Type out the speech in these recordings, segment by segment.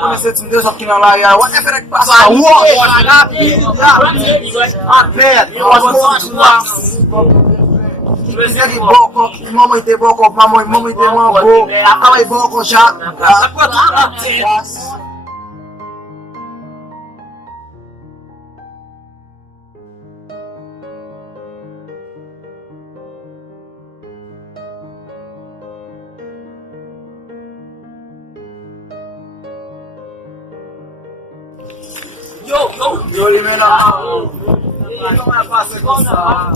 Comecei a te Deus aqui na laia. What é que passa? Segue boko, mamãe tem boko, mamãe tem mambo. Acaba boko já. Yo, Limena. Como é fácil gostar?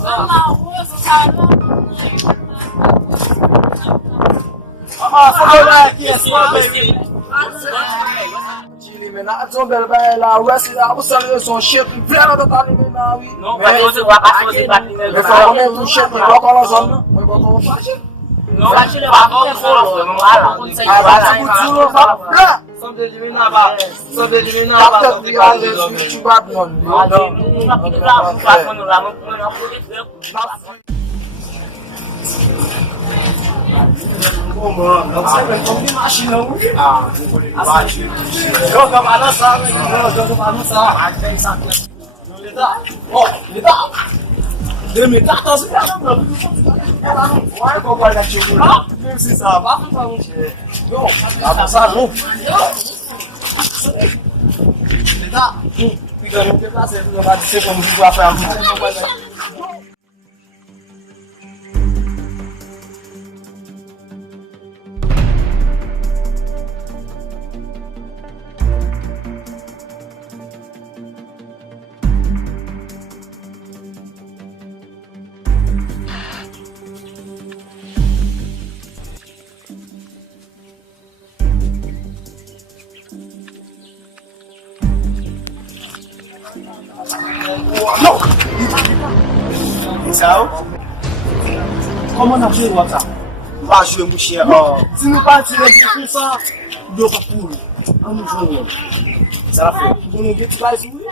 Olha aqui, é só Limena, tombel vai lá, o resto da busca são cheio de plena do Limena. Não, mas você vai fazer bater. Eu falo mesmo cheio de boca na zona, mas botou o faixa. Não vai te levar para o foro, não vai lá. Só de eliminar, só de eliminar, só de não sei bem como imagina o que eu tava lançando, eu tava lançando. Ele tá. Ele tá tosando. Ela não vai com o guarda-chuva. Não precisa, vá pra onde? Não, tá passando. Ele tá. Fica no que tá sendo, não vai ser como jogar pra mim. Então, como na rua tá? Baixo mexer, ó. Se não partir aqui, só deu pra puro. Vamos jogar. Será que o ninguém traz isso?